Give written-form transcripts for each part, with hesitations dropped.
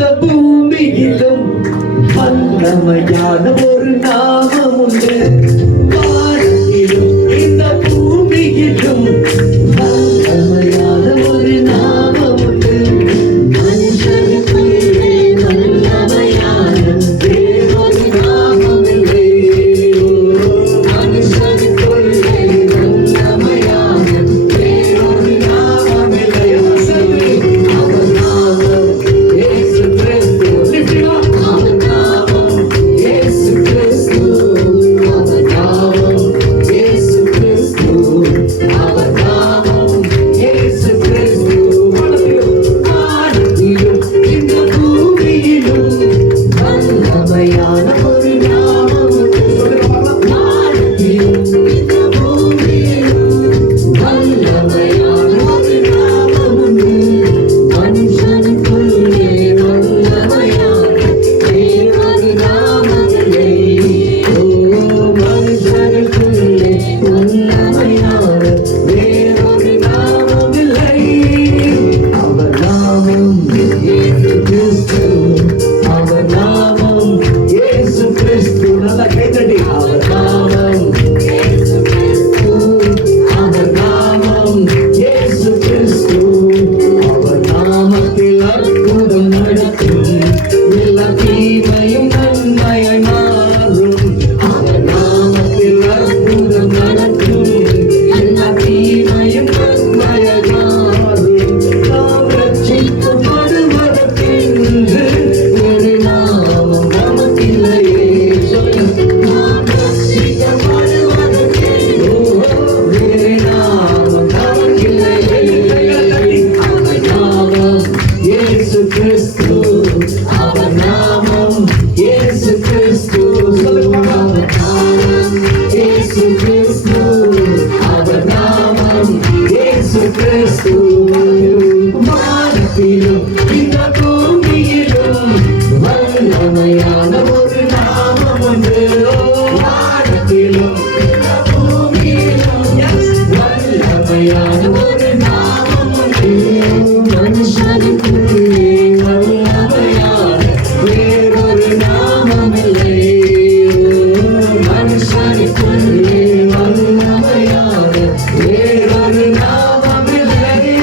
இந்த பூமியிலும் வல்லமையான ஒரு நாமம் உண்டு. வானத்திலும் இந்த பூமியிலும் வல்லமையான ஒரு நாமம் உண்டு. மனுஷனுக்குள்ளே வல்லமையான வேறொரு நாமம் இல்லை. மனுஷனுக்குள்ளே வல்லமையான வேறொரு நாமம் இல்லை. அவர் நாமம் இயேசு கிறிஸ்து. அவர் நாமம் இயேசு கிறிஸ்து. அவர் நாமம் இயேசு கிறிஸ்து. அவர் நாமம் இயேசு கிறிஸ்து. வானத்திலும் இந்த பூமியிலும் வல்லமையான ஒரு நாமம் உண்டு. வானத்திலும் இந்த பூமியிலும் வல்லமையான ஒரு நாமம் உண்டு. மனுஷனுக்குள்ளே வல்லமையான வேறொரு நாமம் இல்லை. ஓ, மனுஷனுக்குள்ளே வல்லமையான வேறொரு நாமம் இல்லை. அவர் நாமம் இயேசு கிறிஸ்து. அவர் நாமம் இயேசு கிறிஸ்து. நல்லா கைத்தட்டி. அவர் நாமம் இயேசு கிறிஸ்து. அவர் நாமம் இயேசு கிறிஸ்து. அவர் நாமத்தில் அற்புதம் நடக்கும். எல்லா தீமையும் நன்மையாய் மாறும். அவர் நாமத்தில் அற்புதம் நடக்கும். எல்லா தீமையும் நன்மையாய் மாறும். நாம் ரட்சிக்கப்படுவதற்கென்று ஒரு நாமம் நமக்கில்லையே. நாம் ரட்சிக்கப்படுவதற்கென்று வேறு நாமம் நமக்கில்லையே. அவர் நாமம் இயேசு கிறிஸ்து. அவர் நாமம் இயேசு கிறிஸ்து. அவர் நாமம் இயேசு கிறிஸ்து. அவர் நாமம் இயேசு கிறிஸ்து. வானத்திலும் இந்த பூமியிலும் வல்லமையான ஒரு நாமம் உண்டு. வானத்திலும் இந்த பூமியிலும் வல்லமையான ஒரு நாமம் உண்டு. மனுஷனுக்குள்ளே வல்லமையான வேறொரு நாமம் இல்லை. மனுஷனுக்குள்ளே வல்லமையான வேறொரு நாமம் இல்லை.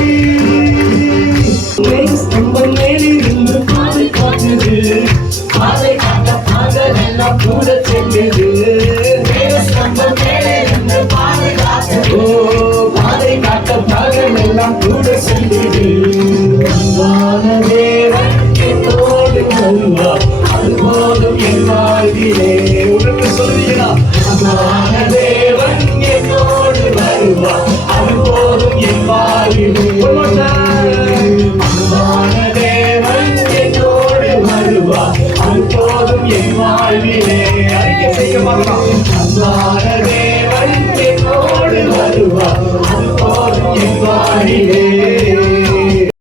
ஸ்தம்பம் மேலிருந்து பாதை காட்டுது. பாதை காட்ட பாதெல்லாம் கூட செல்லுது. ஸ்தம்பம் மேலிருந்து பாதை காட்டுது. ஓ, பாதை காட்ட பாதெல்லாம் கூட செல்லுது. அன்பான தேவன் என்னோடு வருவார். அது போதும் என் வாழ்விலே. உடனே சொல்லுவீங்களா? அன்பான தேவன் என்னோடு வருவார். அது போதும் என் வாழ்விலே. அன்பான தேவன் என்னோடு வருவார். அது போதும் என் வாழ்விலே. அறிக்கை செய்ய பார்க்கலாம். அன்பான